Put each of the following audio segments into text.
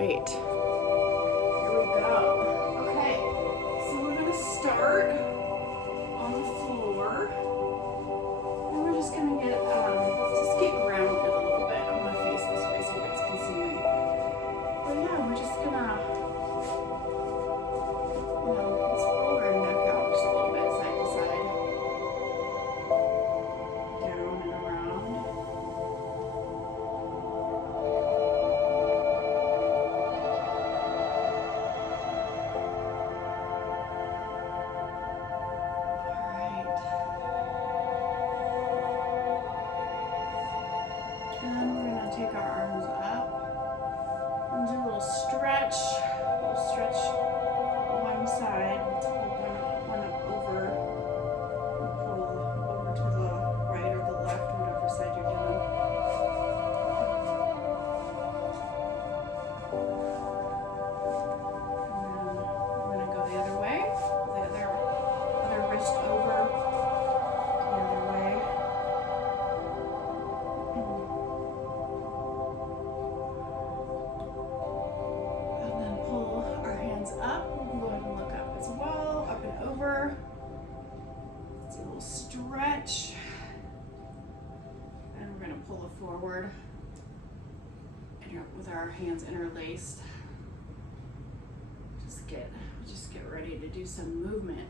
right, here we go. Okay, so we're gonna start on the floor, and we're just gonna get grounded a little bit. I'm gonna face this way so you guys can see me. But yeah, we're just gonna, let's roll our neck out just a little bit, side to side, down and around. And we're going to take our arms up and do a little stretch. We'll stretch one side. Let's pull one up over. And pull over to the right or the left, whatever side you're doing. And then we're going to go the other way. The other wrist over the other way. Up, we can go ahead and look up as well, up and over. Let's do a little stretch. And we're gonna pull it forward with our hands interlaced. Just get ready to do some movement.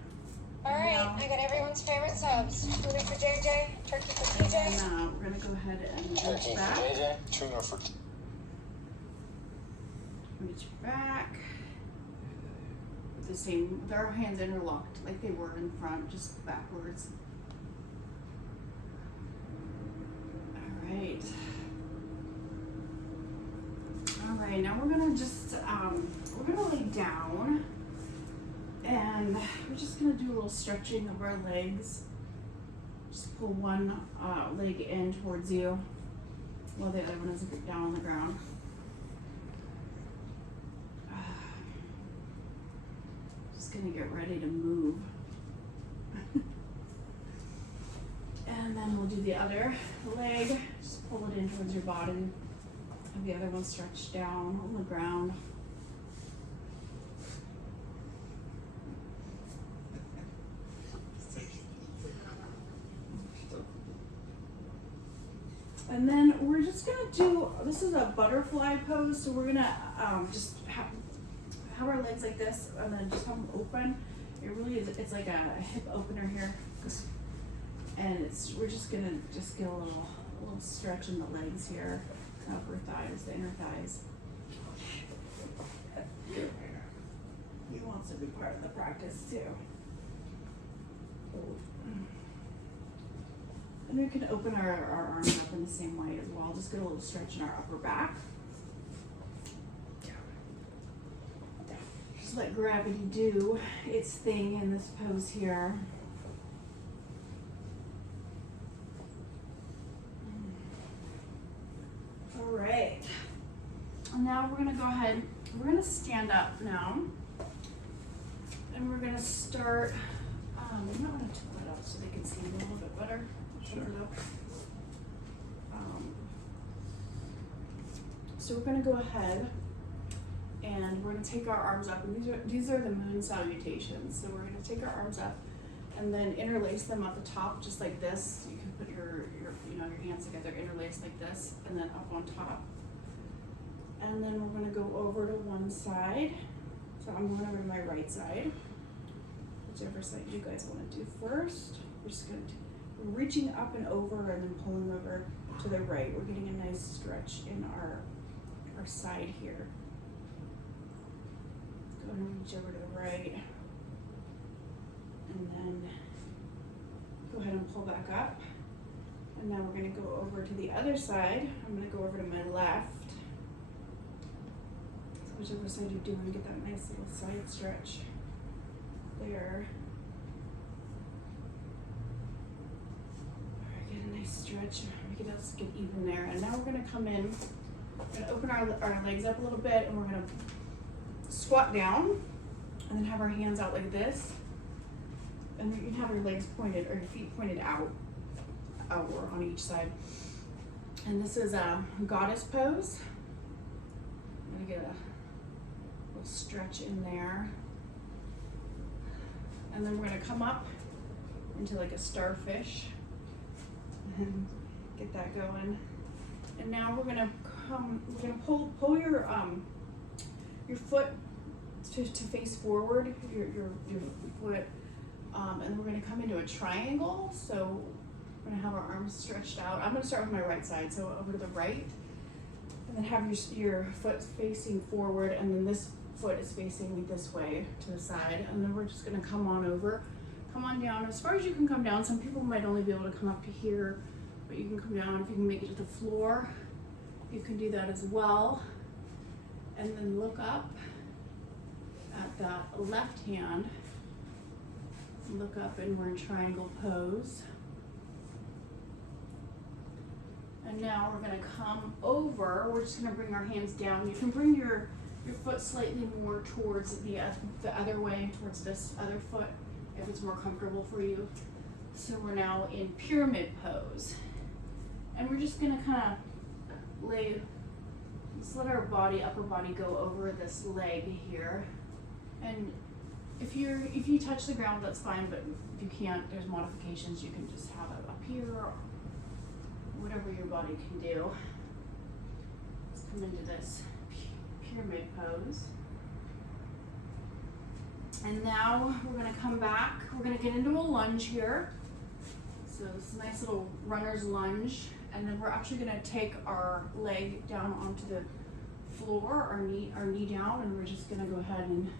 All right, I got everyone's favorite subs. Tuna for JJ, turkey for TJ. And we're gonna go ahead and turkey reach back. for JJ, tuna for Reach back. The same with our hands interlocked like they were in front, just backwards. All right, now we're gonna just we're gonna lay down and we're just gonna do a little stretching of our legs. Just pull one leg in towards you while the other one is down on the ground. Gonna get ready to move. And then we'll do the other leg. Just pull it in towards your body. And the other one stretched down on the ground. And then we're just gonna do, this is a butterfly pose, so we're gonna just have our legs like this and then just have them open. It really is, it's like a hip opener here. And we're just gonna get a little stretch in the legs here, the upper thighs, the inner thighs. He wants to be part of the practice too. And we can open our arms up in the same way as well. Just get a little stretch in our upper back. Just let gravity do its thing in this pose here. All right. And now we're gonna go ahead, we're gonna stand up now. And we're gonna start, you might wanna tilt it up so they can see me a little bit better. Sure. So we're gonna go ahead and we're gonna take our arms up, and these are the Moon Salutations. So we're gonna take our arms up and then interlace them at the top, just like this. You can put your hands together, interlace like this, and then up on top. And then we're gonna go over to one side. So I'm going over to my right side, whichever side you guys wanna do first. We're just gonna we're reaching up and over and then pulling over to the right. We're getting a nice stretch in our side here. Go ahead and reach over to the right. And then go ahead and pull back up. And now we're gonna go over to the other side. I'm gonna go over to my left. So whichever side you're doing, get that nice little side stretch there. Nice stretch, make it else get even there. And now we're gonna come in, we're gonna open our legs up a little bit, and we're gonna squat down and then have our hands out like this. And you can have your legs pointed or your feet pointed outward on each side. And this is a goddess pose. I'm gonna get a little stretch in there. And then we're gonna come up into like a starfish and get that going. And now we're gonna pull your foot to face forward, your foot, and we're gonna come into a triangle. So we're gonna have our arms stretched out. I'm gonna start with my right side, so over to the right, and then have your foot facing forward, and then this foot is facing this way to the side, and then we're just gonna come on over, come on down as far as you can come down. Some people might only be able to come up to here, but you can come down. If you can make it to the floor, you can do that as well. And then look up at that left hand, look up, and we're in triangle pose. And now we're gonna come over, we're just gonna bring our hands down. You can bring your foot slightly more towards the other way, towards this other foot, if it's more comfortable for you. So we're now in pyramid pose. And we're just gonna kind of just let our upper body go over this leg here. And if you touch the ground, that's fine, but if you can't, there's modifications. You can just have it up here, or whatever your body can do. Let's come into this pyramid pose. And now we're gonna come back. We're gonna get into a lunge here. So this nice little runner's lunge. And then we're actually gonna take our leg down onto the floor, our knee down, and we're just gonna go ahead and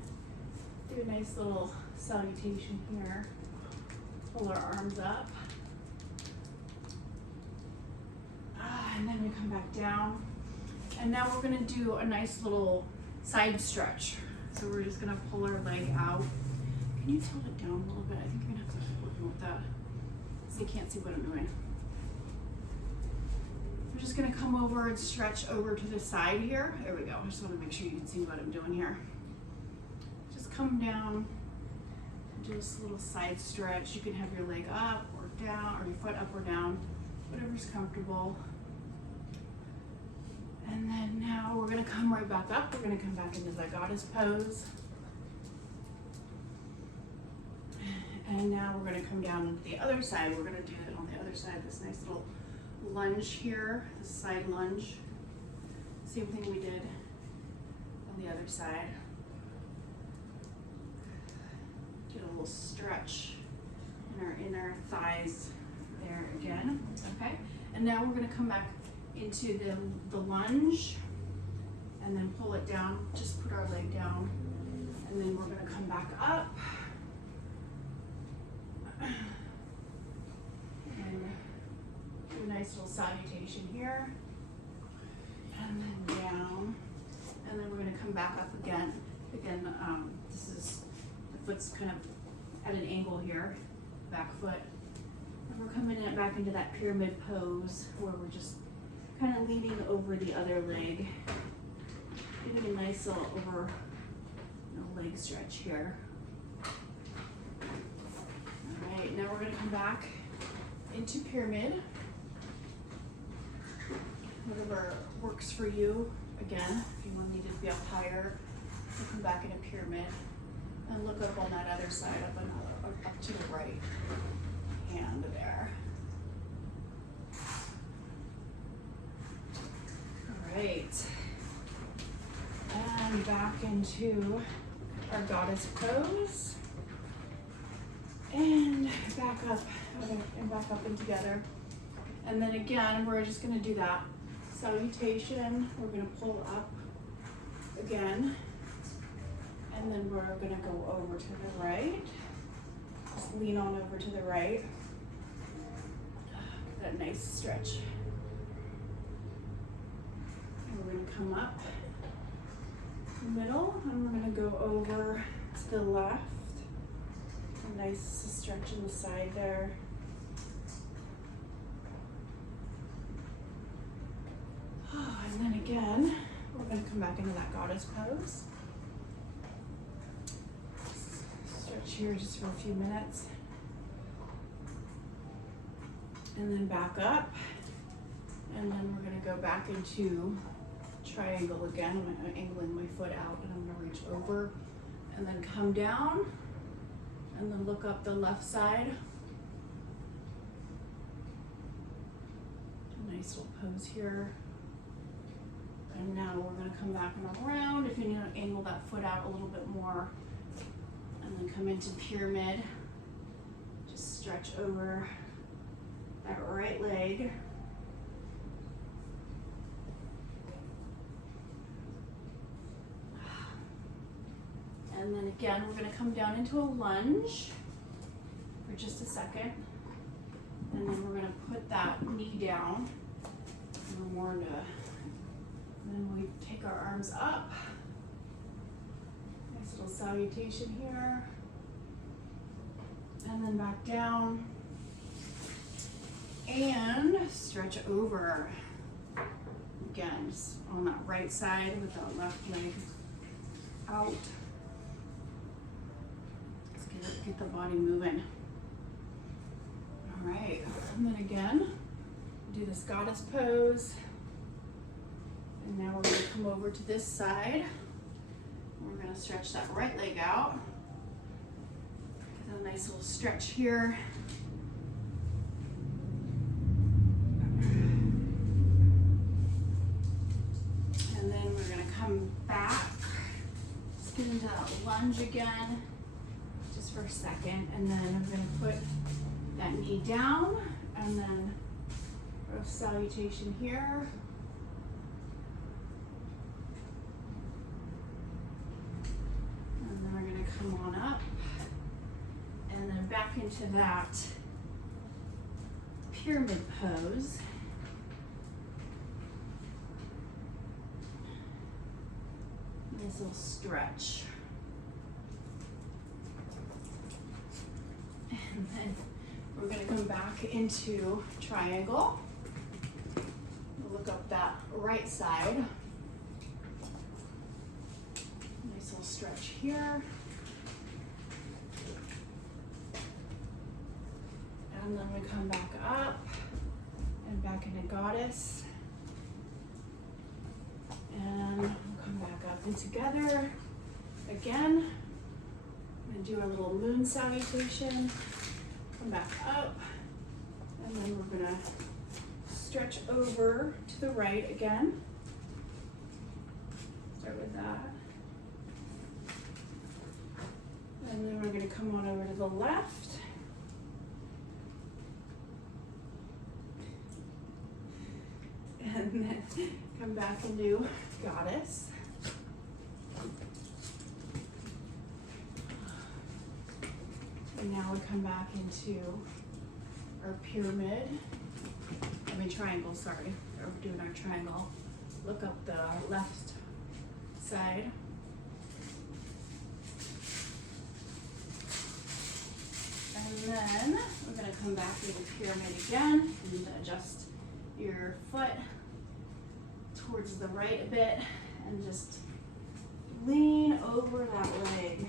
do a nice little salutation here. Pull our arms up. And then we come back down. And now we're gonna do a nice little side stretch. So we're just gonna pull our leg out. Can you tilt it down a little bit? I think you're gonna have to keep working with that, so you can't see what I'm doing. We're just gonna come over and stretch over to the side here. There we go. I just wanna make sure you can see what I'm doing here. Just come down, do this little side stretch. You can have your leg up or down, or your foot up or down, whatever's comfortable. And then now we're gonna come right back up. We're gonna come back into the goddess pose. And now we're gonna come down to the other side. We're gonna do it on the other side, this nice little lunge here, the side lunge. Same thing we did on the other side. Get a little stretch in our inner thighs there again, okay? And now we're gonna come back into the lunge and then pull it down, just put our leg down, and then we're gonna come back up and do a nice little salutation here, and then down, and then we're gonna come back up again. This is, the foot's kind of at an angle here, back foot, and we're coming back into that pyramid pose where we're just kind of leaning over the other leg, getting a nice little leg stretch here. All right, now we're gonna come back into pyramid. Whatever works for you. Again, if you need to be up higher, you come back in a pyramid and look up on that other side, up to the right hand there. Right, and back into our goddess pose, and back up, and back up and together. And then again, we're just gonna do that salutation. We're gonna pull up again, and then we're gonna go over to the right. Just lean on over to the right. That nice stretch. We're going to come up the middle, and we're going to go over to the left. A nice stretch in the side there. And then again, we're going to come back into that goddess pose. Stretch here just for a few minutes. And then back up. And then we're going to go back into triangle again. I'm angling my foot out and I'm gonna reach over and then come down and then look up the left side. Nice little pose here. And now we're gonna come back and around. If you need to angle that foot out a little bit more and then come into pyramid. Just stretch over that right leg. And then again, we're gonna come down into a lunge for just a second. And then we're gonna put that knee down. And we're more into, and then we take our arms up. Nice little salutation here. And then back down. And stretch over. Again, just on that right side with that left leg out. Get the body moving. All right, and then again, do this goddess pose. And now we're gonna come over to this side. We're gonna stretch that right leg out. Get a nice little stretch here. And then we're gonna come back. Let's get into that lunge again. For a second, and then I'm going to put that knee down and then a salutation here. And then we're going to come on up and then back into that pyramid pose. Nice little stretch. And then we're going to come back into triangle. We'll look up that right side. Nice little stretch here. And then we come back up and back into goddess. And we'll come back up and together again. And do our little moon salutation. Come back up, and then we're gonna stretch over to the right again. Start with that. And then we're gonna come on over to the left. And then come back and do goddess. And now we come back into our pyramid, triangle, sorry. We're doing our triangle. Look up the left side. And then we're gonna come back into pyramid again and adjust your foot towards the right a bit and just lean over that leg.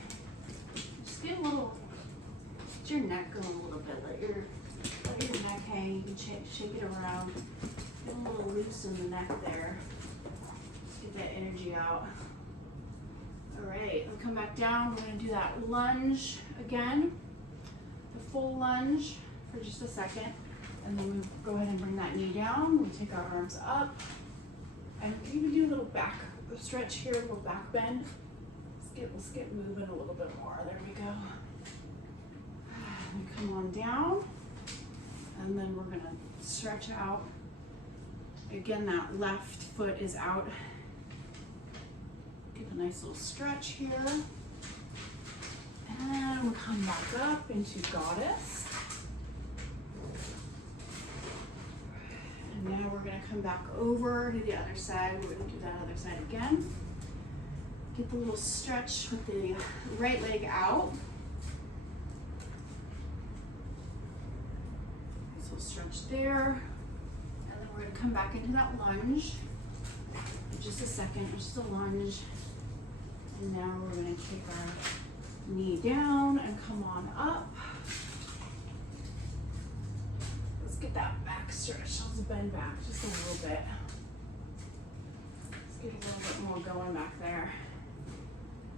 Just get a little, let your neck go a little bit, let your neck hang, you can shake it around, get a little loose in the neck there, get that energy out. All right, we'll come back down, we're gonna do that lunge again, the full lunge for just a second, and then we go ahead and bring that knee down, we take our arms up, and even do a little back stretch here, a little back bend. Let's get moving a little bit more, there we go. And come on down, and then we're gonna stretch out. Again, that left foot is out. Get a nice little stretch here. And we'll come back up into goddess. And now we're gonna come back over to the other side. We're gonna do that other side again. Get the little stretch with the right leg out. Nice little stretch there. And then we're gonna come back into that lunge. In just a second, just a lunge. And now we're gonna take our knee down and come on up. Let's get that back stretch. Let's bend back just a little bit. get a little bit more going back there.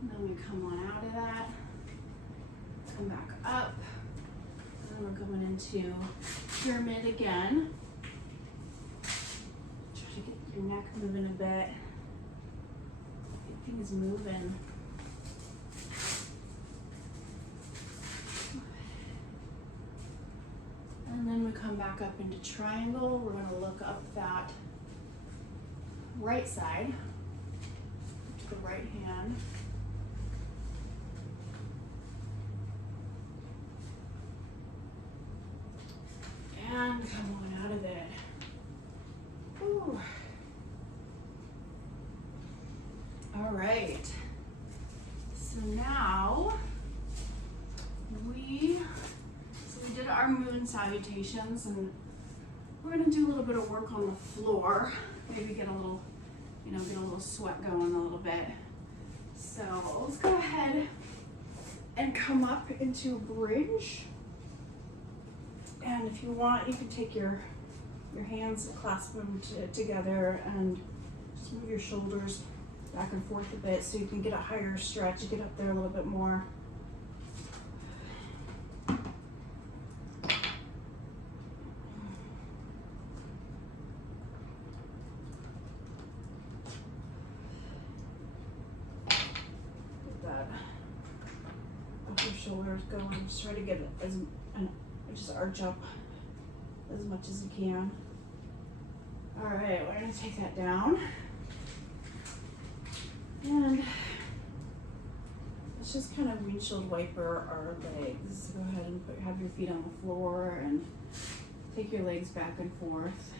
And then we come on out of that, come back up, and then we're going into pyramid again. Try to get your neck moving a bit. Get things moving. And then we come back up into triangle. We're going to look up that right side to the right hand. And come on out of it. Ooh. All right. So now we did our moon salutations, and we're gonna do a little bit of work on the floor. Maybe get a little, get a little sweat going a little bit. So let's go ahead and come up into a bridge. And if you want, you can take your hands, clasp them together, and just move your shoulders back and forth a bit so you can get a higher stretch, get up there a little bit more. Get that upper shoulders going. Just try to get it just arch up as much as you can. All right, we're gonna take that down. And let's just kind of windshield wiper our legs. Go ahead and have your feet on the floor and take your legs back and forth.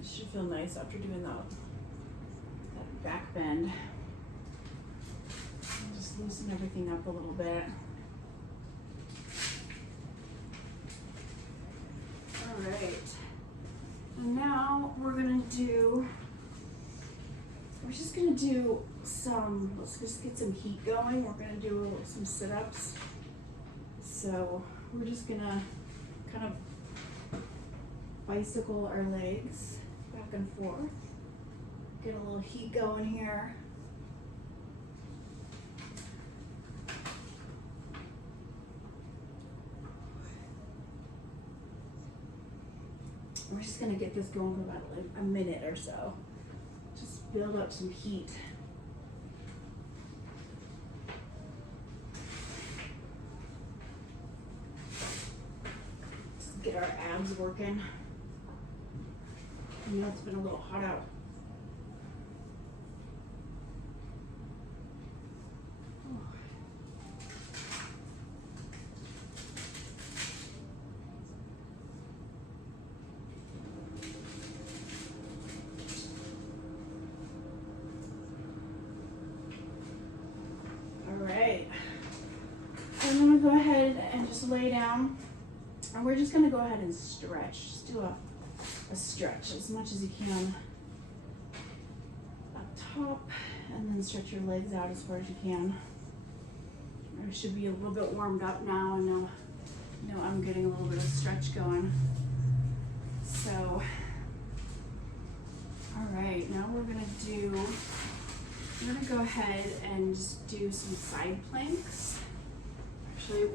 It should feel nice after doing that back bend. And just loosen everything up a little bit. All right. And now we're just gonna do let's just get some heat going. We're gonna do some sit-ups. So we're just gonna kind of bicycle our legs back and forth. Get a little heat going here. We're just gonna get this going for about like a minute or so. Just build up some heat. Just get our abs working. I know it's been a little hot out. Go ahead and just lay down, and we're just going to go ahead and stretch. Just do a stretch as much as you can up top, and then stretch your legs out as far as you can. I should be a little bit warmed up now, and now I'm getting a little bit of stretch going. So, all right, now we're going to go ahead and just do some side planks. Actually,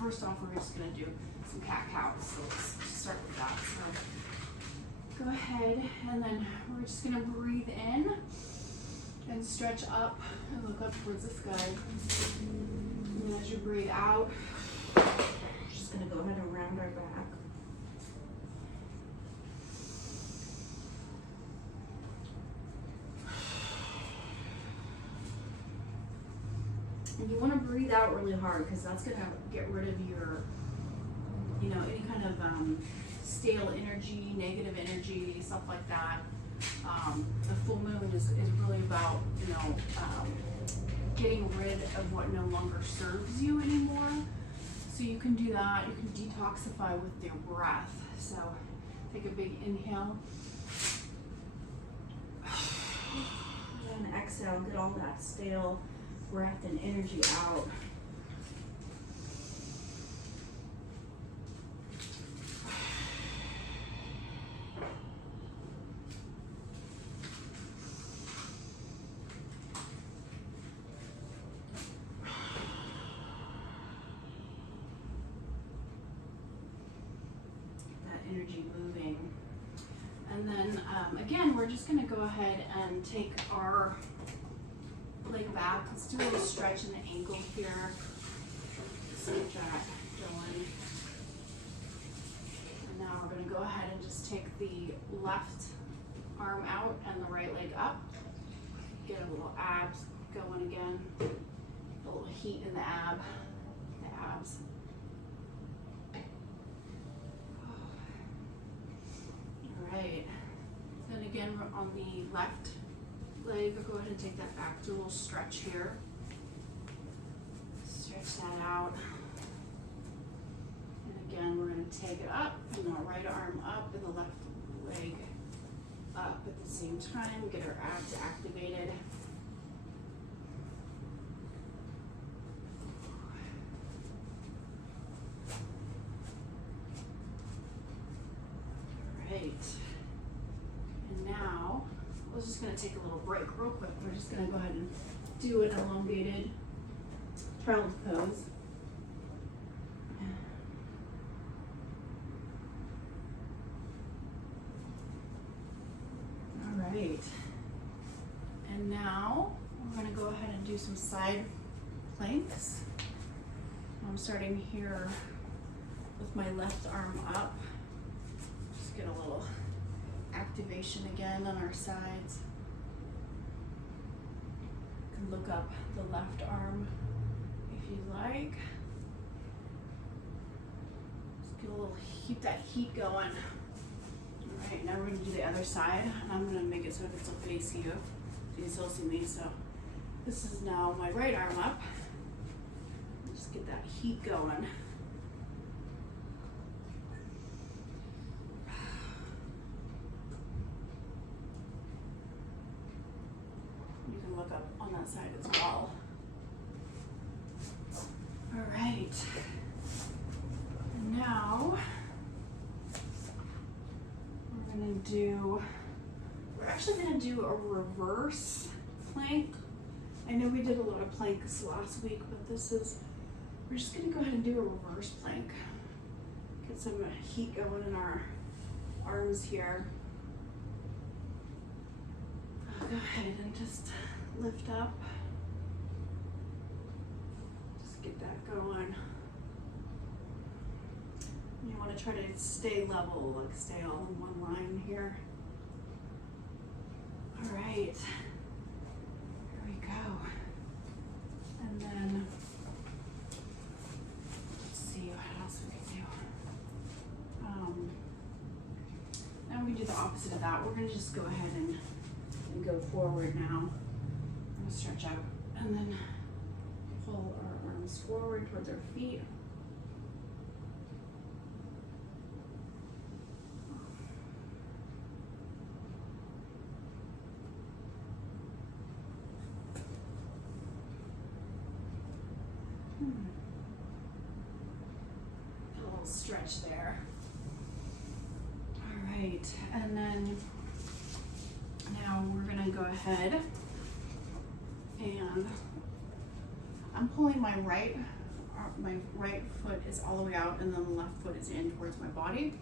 first off, we're just going to do some cat-cows, so let's start with that. So go ahead, and then we're just going to breathe in and stretch up and look up towards the sky. And as you breathe out, we're just going to go ahead and round our back. And you want to breathe out really hard, because that's going to get rid of your, any kind of stale energy, negative energy, stuff like that. The full moon is really about, getting rid of what no longer serves you anymore. So you can do that. You can detoxify with your breath. So take a big inhale. And exhale, get all that stale breath and energy out. Again, we're just gonna go ahead and take our leg back. Let's do a little stretch in the ankle here. Just get that going. And now we're gonna go ahead and just take the left arm out and the right leg up. Get a little abs going again. A little heat in the abs. All right. Then again, we're on the left leg, go ahead and take that back. Do a little stretch here. Stretch that out. And again, we're going to take it up, and the right arm up, and the left leg up at the same time. Get our abs activated. All right. And now, we're just going to take a little break real quick. We're just going to go ahead and do an elongated child's pose. All right. And now, we're going to go ahead and do some side planks. I'm starting here with my left arm up. Just get a little activation again on our sides. You can look up the left arm if you like. Just get a little keep that heat going. All right, now we're going to do the other side. I'm going to make it so that it'll face you. You can still see me. So this is now my right arm up. Just get that heat going. You can look up on that side as well. All right. And now we're actually gonna do a reverse plank. I know we did a lot of planks last week, but we're just gonna go ahead and do a reverse plank. Get some heat going in our arms here. Go ahead and just lift up. Just get that going. You want to try to stay level, like stay all in one line here. All right, here we go. And then, let's see what else we can do. Now we can do the opposite of that. We're gonna just go ahead and go forward now. I'm gonna stretch out and then pull our arms forward towards our feet. A little stretch there. All right, and then now we're gonna go ahead and I'm pulling my right foot is all the way out and then the left foot is in towards my body.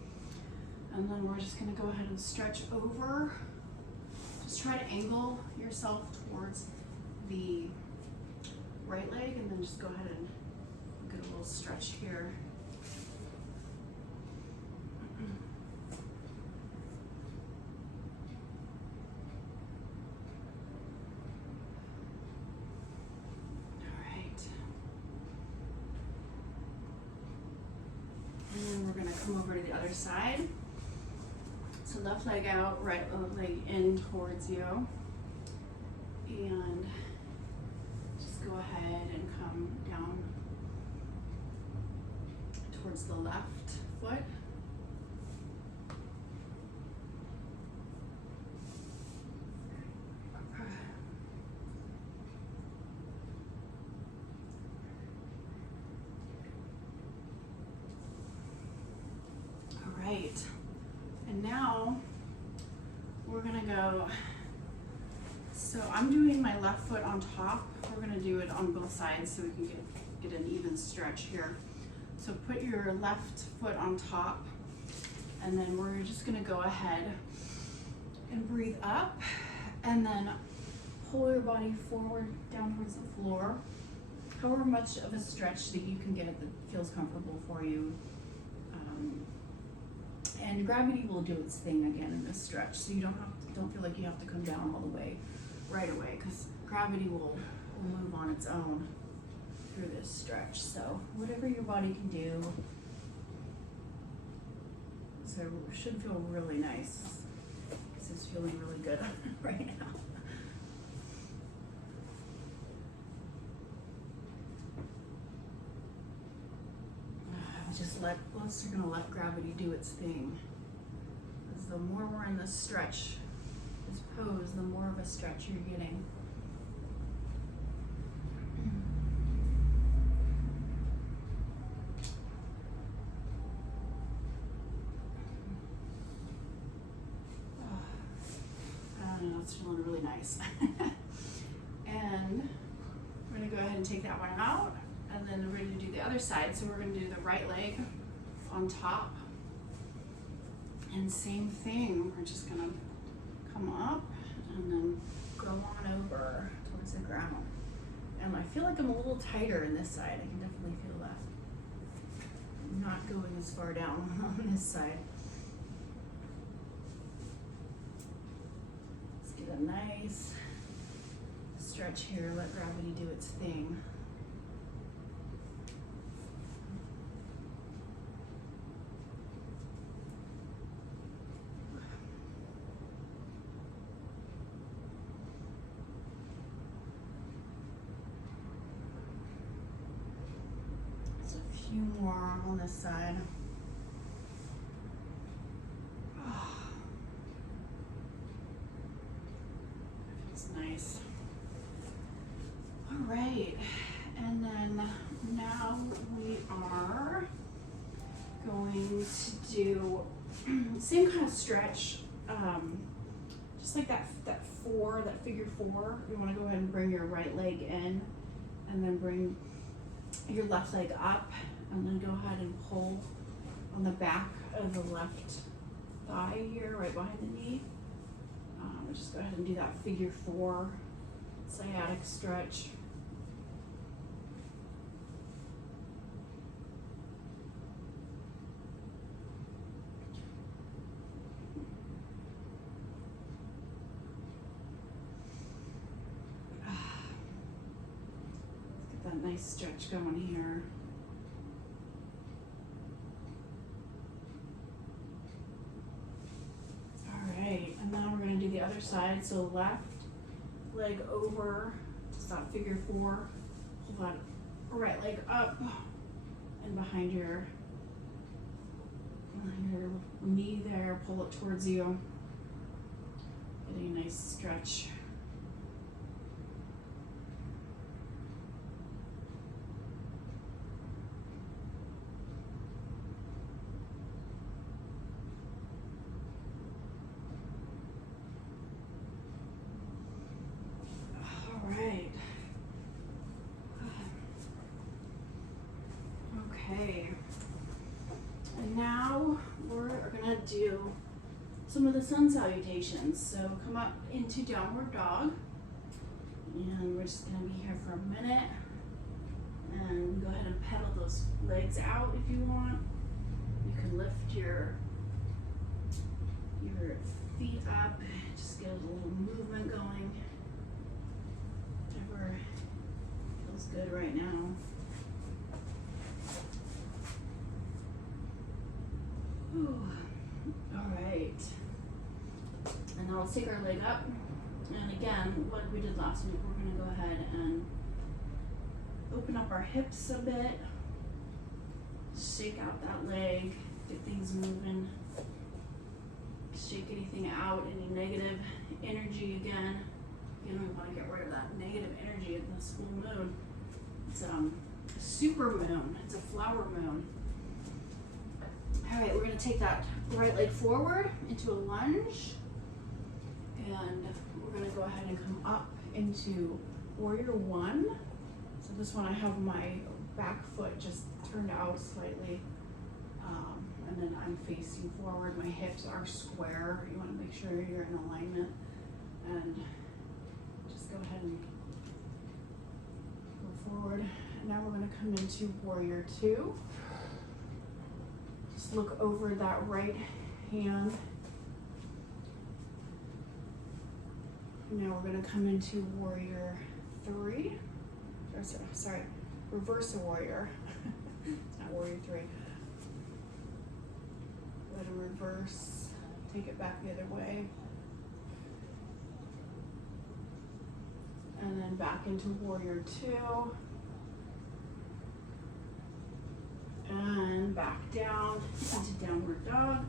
And then we're just gonna go ahead and stretch over. Just try to angle yourself towards the right leg and then just go ahead and get a little stretch here. Come over to the other side. So left leg out, right leg in towards you. And just go ahead and come down towards the left foot. Right, and now we're gonna go, so I'm doing my left foot on top. We're gonna do it on both sides so we can get an even stretch here. So put your left foot on top and then we're just gonna go ahead And breathe up, and then pull your body forward down towards the floor. However much of a stretch that you can get that feels comfortable for you. And gravity will do its thing again in this stretch, so you don't feel like you have to come down all the way right away, because gravity will move on its own through this stretch. So whatever your body can do. So it should feel really nice. This is feeling really good right now. We're gonna let gravity do its thing. Because the more we're in this stretch, this pose, the more of a stretch you're getting. I don't know, it's feeling really nice. And we're gonna go ahead and take that one out. And then we're going to do the other side. So we're going to do the right leg on top. And same thing, we're just going to come up and then go on over towards the ground. And I feel like I'm a little tighter in this side. I can definitely feel that. I'm not going as far down on this side. Let's get a nice stretch here. Let gravity do its thing. Few more on this side. Feels nice. All right, and then now we are going to do same kind of stretch, just like that figure four. You want to go ahead and bring your right leg in, and then bring your left leg up. And then go ahead and pull on the back of the left thigh here, right behind the knee. Just go ahead and do that figure four sciatic stretch. Let's get that nice stretch going here. And now we're going to do the other side. So left leg over, just that figure four. Pull that right leg up and behind your knee there. Pull it towards you. Getting a nice stretch. Okay, and now we're gonna do some of the sun salutations. So come up into downward dog, and we're just gonna be here for a minute, and go ahead and pedal those legs out if you want. You can lift your feet up, just get a little movement going, whatever feels good right now. Ooh. All right, and now let's take our leg up, and again, like we did last week, we're gonna go ahead and open up our hips a bit, shake out that leg, get things moving, shake anything out, any negative energy again. Again, we wanna get rid of that negative energy in this full moon. It's a super moon, it's a flower moon. All right, we're gonna take that right leg forward into a lunge, and we're gonna go ahead and come up into warrior one. So this one I have my back foot just turned out slightly. and then I'm facing forward. My hips are square. You want to make sure you're in alignment, and just go ahead and go forward. And now we're going to come into warrior two. Just look over that right hand. Now we're going to come into warrior three. Or, sorry, reverse a warrior. It's not warrior three. Let it reverse. Take it back the other way. And then back into warrior two. And back down into downward dog.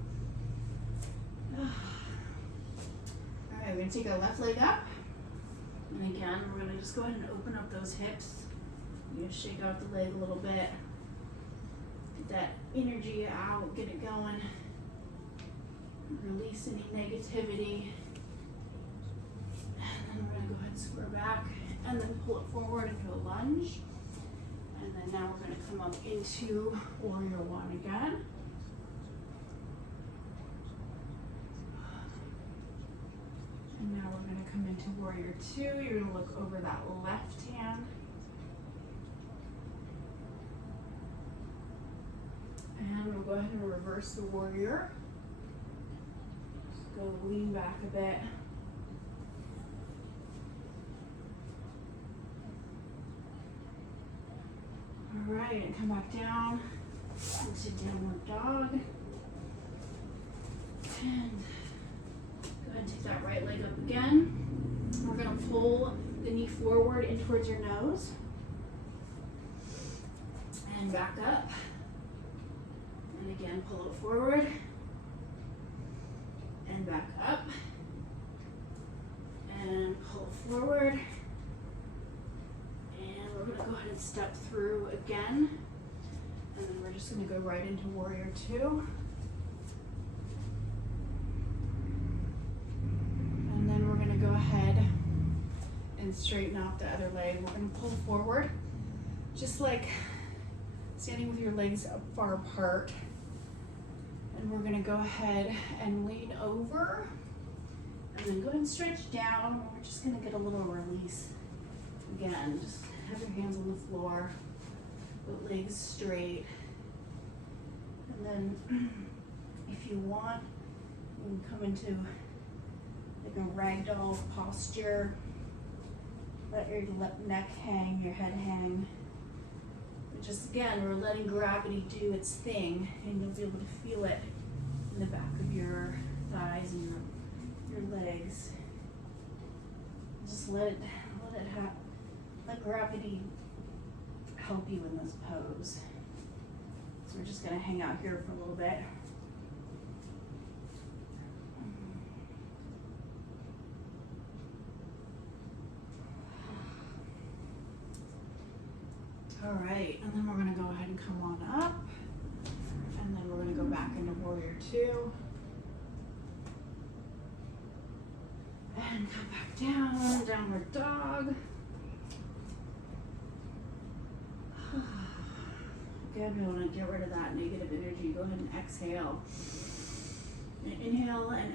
Alright, we're going to take our left leg up. And again, we're going to just go ahead and open up those hips. You're going to shake out the leg a little bit. Get that energy out, get it going. Release any negativity. And then we're going to go ahead and square back. And then pull it forward into a lunge. And then now we're going to come up into warrior one again. And now we're going to come into warrior two. You're going to look over that left hand. And we'll go ahead and reverse the warrior. Just go lean back a bit. All right, and come back down into downward dog. And go ahead and take that right leg up again. We're going to pull the knee forward in towards your nose. And back up. And again, pull it forward. And back up. And pull it forward. And we're going to go ahead and step through again. And then we're just going to go right into warrior two. And then we're going to go ahead and straighten out the other leg. We're going to pull forward, just like standing with your legs far apart. And we're going to go ahead and lean over. And then go ahead and stretch down. We're just going to get a little release. Again, just have your hands on the floor, put legs straight. And then if you want, you can come into like a ragdoll posture. Let your neck hang, your head hang. But just again, we're letting gravity do its thing, and you'll be able to feel it in the back of your thighs and your legs. Just let gravity help you in this pose. So we're just going to hang out here for a little bit. All right, and then we're going to go ahead and come on up. And then we're going to go back into warrior two. And come back down, downward dog. Again, we want to get rid of that negative energy. Go ahead and exhale. And inhale and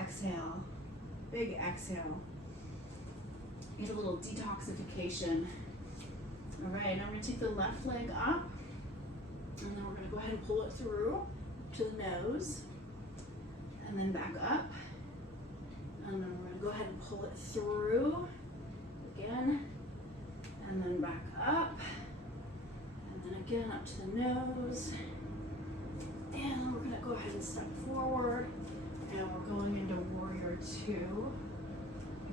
exhale. Big exhale. Get a little detoxification. All right, now I'm going to take the left leg up. And then we're going to go ahead and pull it through to the nose. And then back up. And then we're going to go ahead and pull it through again. And then back up. And then again up to the nose. And we're going to go ahead and step forward. And we're going into warrior two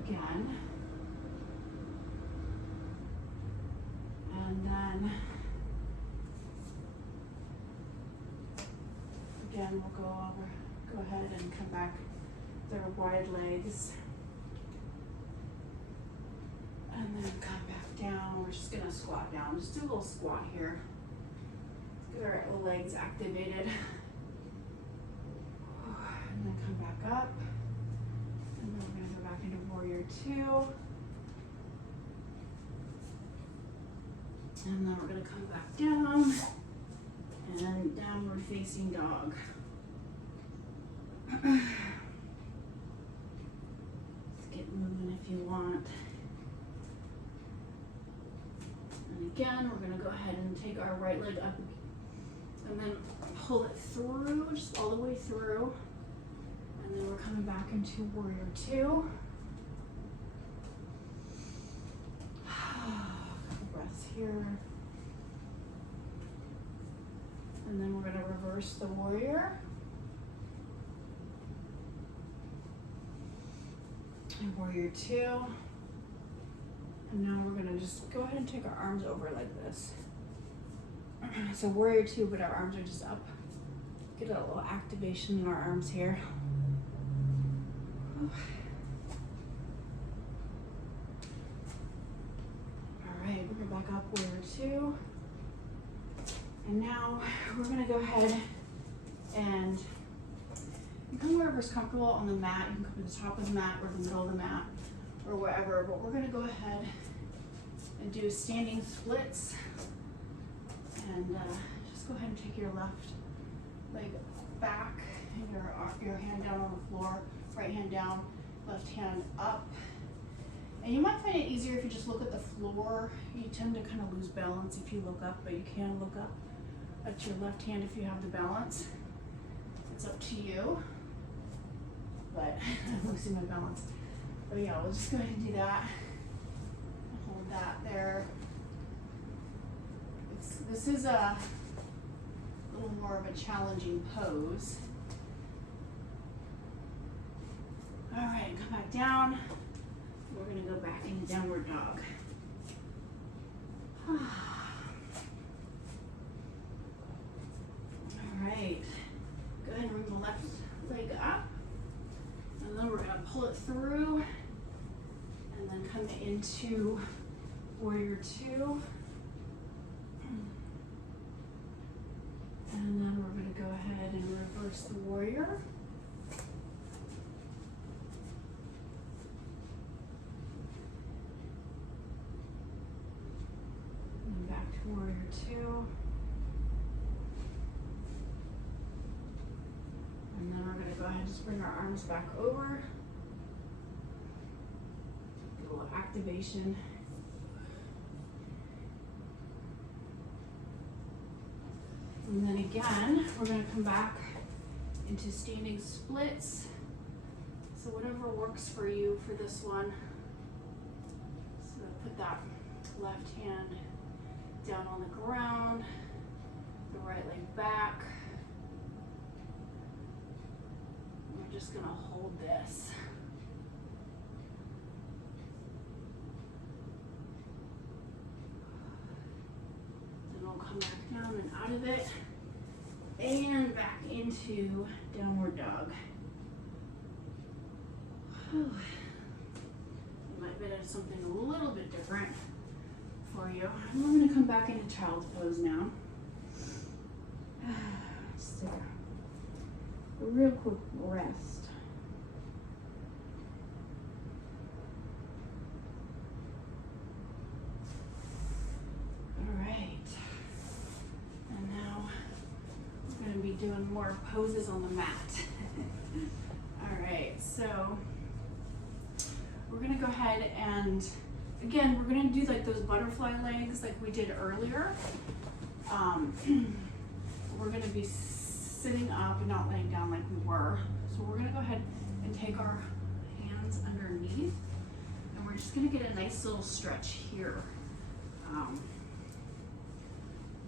again. And then again, we'll go ahead and come back with our wide legs. And then come back down. We're just gonna squat down. Just do a little squat here. Get our legs activated. And then come back up. And then we're gonna go back into warrior two. And then we're gonna come back down. and downward facing dog. Let's get moving if you want. And again, we're gonna go ahead and take our right leg up and then pull it through, just all the way through. And then we're coming back into warrior two. Couple breaths here. And then we're gonna reverse the warrior. And warrior two. And now we're gonna just go ahead and take our arms over like this. So warrior two, but our arms are just up. Get a little activation in our arms here. All right, we're gonna back up warrior two. And now we're gonna go ahead and you come wherever's comfortable on the mat. You can come to the top of the mat or the middle of the mat or wherever, but we're gonna go ahead and do standing splits. And just go ahead and take your left leg back and your hand down on the floor, right hand down, left hand up. And you might find it easier if you just look at the floor. You tend to kind of lose balance if you look up, but you can look up at your left hand if you have the balance. It's up to you, but I'm losing my balance. But yeah, we'll just go ahead and do that. Hold that there. This is a little more of a challenging pose. All right, come back down. We're gonna go back into downward dog. All right, go ahead and bring the left leg up. And then we're gonna pull it through and then come into warrior two. And then we're going to go ahead and reverse the warrior. And back to warrior two. And then we're going to go ahead and just bring our arms back over. A little activation. And then again, we're going to come back into standing splits. So whatever works for you for this one. So put that left hand down on the ground, the right leg back. We're just going to hold this. Then we'll come back down and out of it and back into downward dog. You might bet it's something a little bit different for you. I'm going to come back into child's pose now. Just take a real quick rest. All right. And now we're going to be doing more poses on the mat. All right, so we're going to go ahead and, again, we're going to do like those butterfly legs like we did earlier. We're going to be sitting up and not laying down like we were. So we're going to go ahead and take our hands underneath, and we're just going to get a nice little stretch here.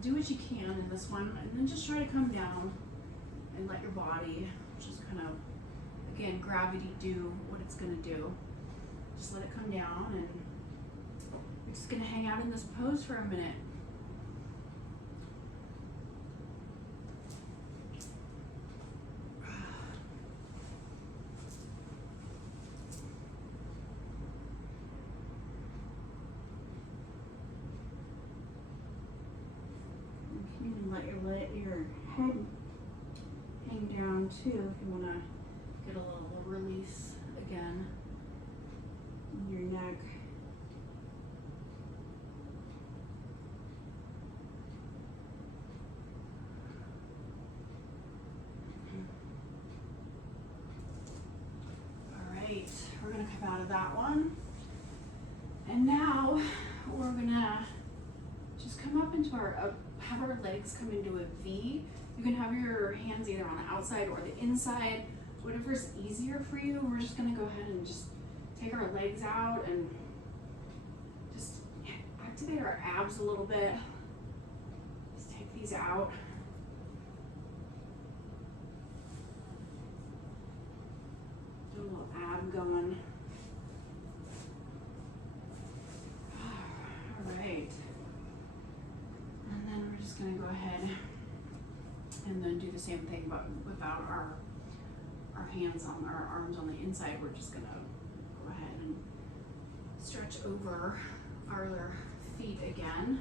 Do what you can in this one, and then just try to come down and let your body just kind of, again, gravity do what it's going to do. Just let it come down, and we're just going to hang out in this pose for a minute. You can let your head hang down too if you want to get a little release again in your neck. we're gonna come out of that one. And now we're gonna just come up into our, have our legs come into a V. You can have your hands either on the outside or the inside, whatever's easier for you. We're just gonna go ahead and just take our legs out and just activate our abs a little bit. Just take these out. Do a little ab going. All right. And then we're just gonna go ahead and then do the same thing, but without our hands on our arms on the inside. We're just gonna go ahead and stretch over our feet again.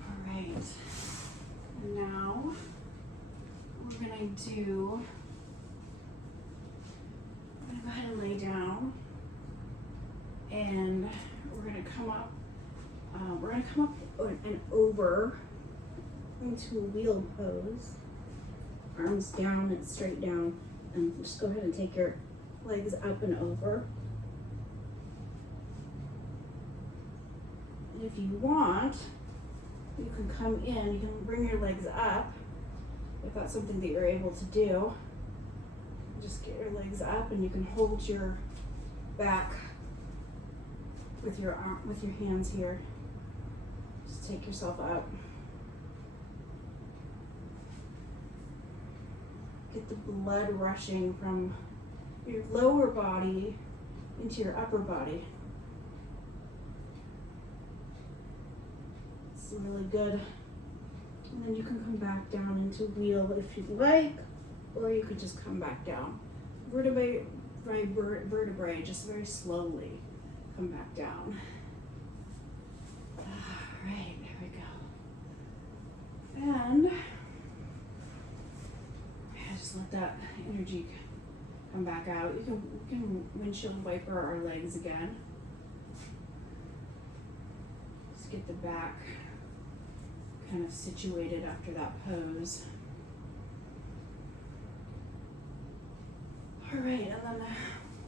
All right, and now we're gonna go ahead and lay down, and we're gonna come up and over into a wheel pose. Arms down and straight down, and just go ahead and take your legs up and over. And if you want, you can come in, you can bring your legs up if that's something that you're able to do. Just get your legs up, and you can hold your back with your hands here. Just take yourself up. Get the blood rushing from your lower body into your upper body. It's really good. And then you can come back down into wheel if you'd like, or you could just come back down. Vertebrae by vertebrae, just very slowly come back down. All right, there we go. And just let that energy come back out. You can windshield wiper our legs again. Just get the back kind of situated after that pose. All right, and then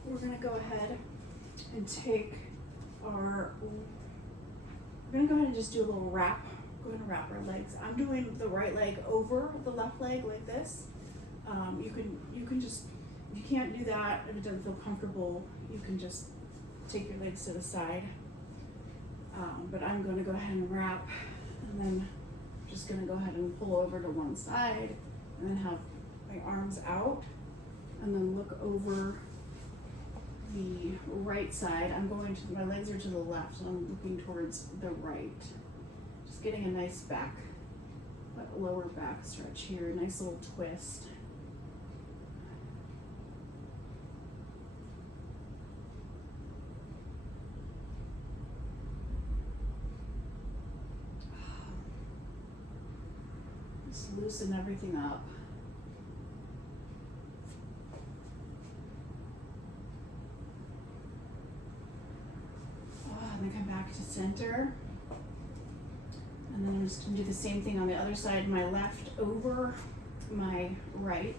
we're gonna go ahead and we're gonna go ahead and just do a little wrap. Go ahead and wrap our legs. I'm doing the right leg over the left leg like this. You can just, if you can't do that, if it doesn't feel comfortable, you can just take your legs to the side. But I'm gonna go ahead and wrap, and then just gonna go ahead and pull over to one side, and then have my arms out, and then look over the right side. My legs are to the left, so I'm looking towards the right. Just getting a nice lower back stretch here, nice little twist. Just loosen everything up. And then come back to center. And then I'm just gonna do the same thing on the other side, my left over my right.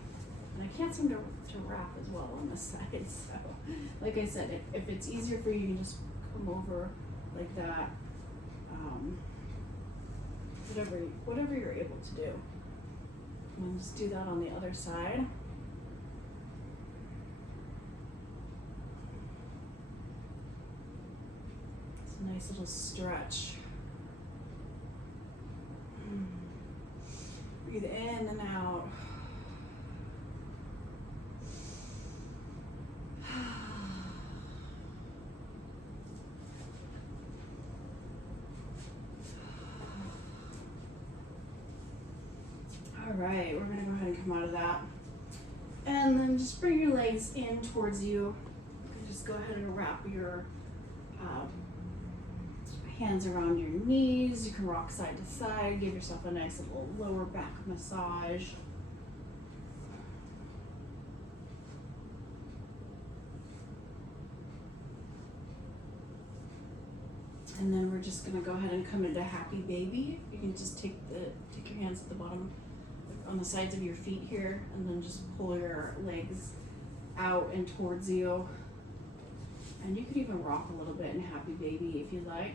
And I can't seem to wrap as well on this side. So like I said, if it's easier for you, you can just come over like that. Whatever you're able to do. And just do that on the other side. It's a nice little stretch. Breathe in and out. All right, we're gonna go ahead and come out of that. And then just bring your legs in towards you. And just go ahead and wrap your hands around your knees. You can rock side to side. Give yourself a nice little lower back massage. And then we're just gonna go ahead and come into happy baby. You can just take your hands at the bottom on the sides of your feet here, and then just pull your legs out and towards you. And you could even rock a little bit in happy baby if you like.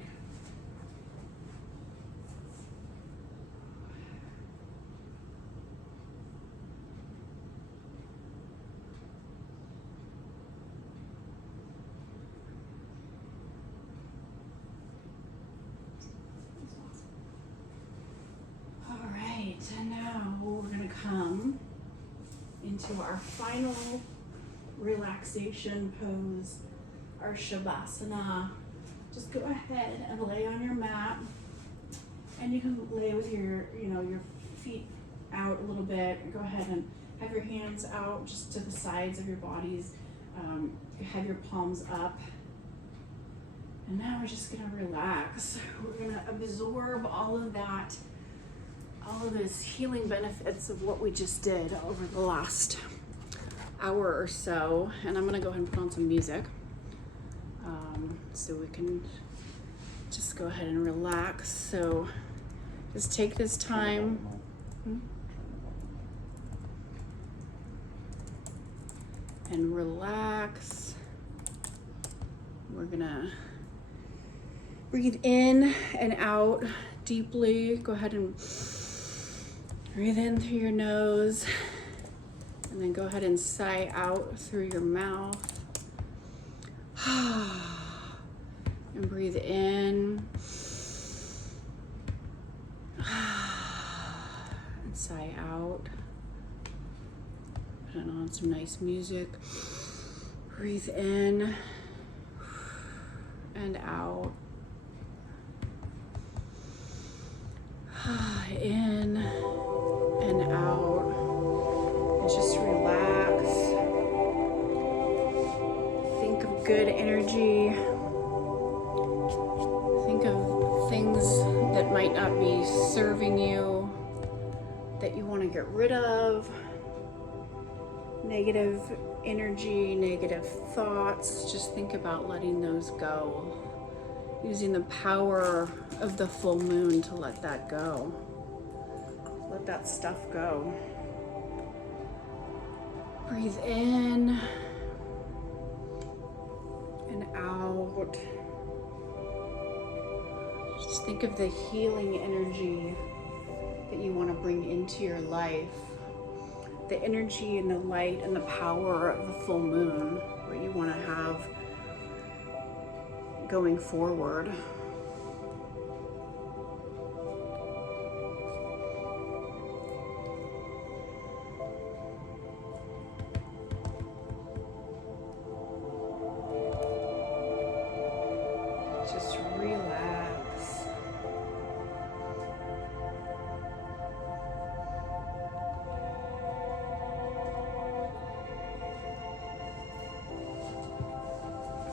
All right, and now we're gonna come into our final relaxation pose, our Shavasana. Just go ahead and lay on your mat, and you can lay with your feet out a little bit. Go ahead and have your hands out just to the sides of your bodies. Have your palms up. And now we're just gonna relax. We're gonna absorb all of that, all of those healing benefits of what we just did over the last hour or so. And I'm gonna go ahead and put on some music so we can just go ahead and relax. So just take this time. And relax. We're gonna breathe in and out deeply. Go ahead and breathe in through your nose, and then go ahead and sigh out through your mouth. And breathe in. And sigh out. Put on some nice music. Breathe in and out. In and out. And just relax. Think of good energy. Think of things that might not be serving you, that you want to get rid of. Negative energy, negative thoughts. Just think about letting those go. Using the power of the full moon to let that go. Let that stuff go. Breathe in and out. Just think of the healing energy that you want to bring into your life. The energy and the light and the power of the full moon, what you want to have going forward. Just relax.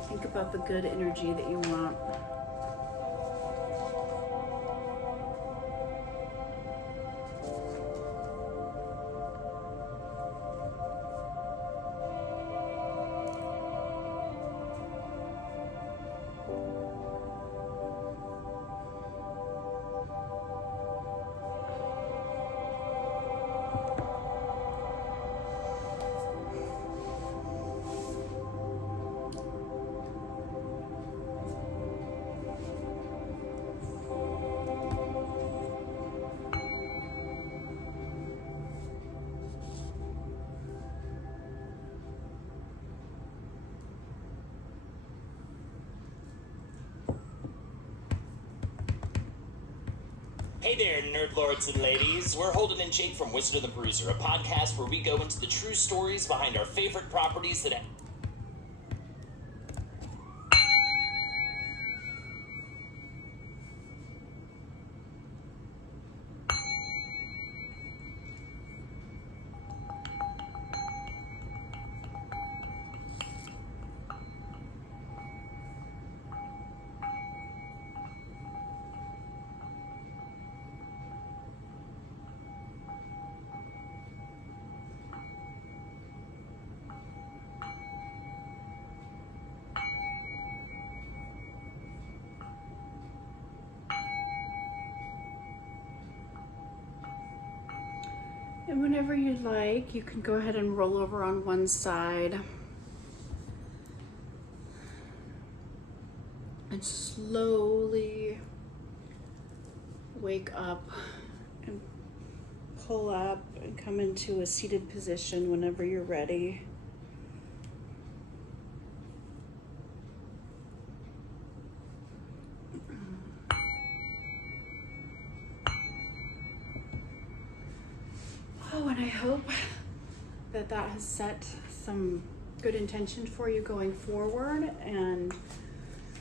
Think about the good energy that you want. Hey there, nerd lords and ladies. We're Holden and Jake from Wizard of the Bruiser, a podcast where we go into the true stories behind our favorite properties that... And whenever you'd like, you can go ahead and roll over on one side. And slowly wake up and pull up and come into a seated position whenever you're ready. Oh, and I hope that that has set some good intention for you going forward, and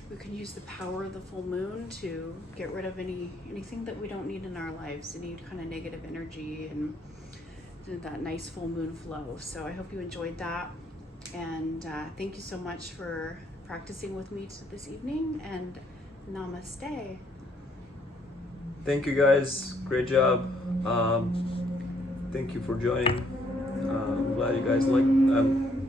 we can use the power of the full moon to get rid of anything that we don't need in our lives, any kind of negative energy, and that nice full moon flow. So I hope you enjoyed that, and thank you so much for practicing with me this evening, and namaste. Thank you guys, great job. Thank you for joining. I'm glad you guys liked.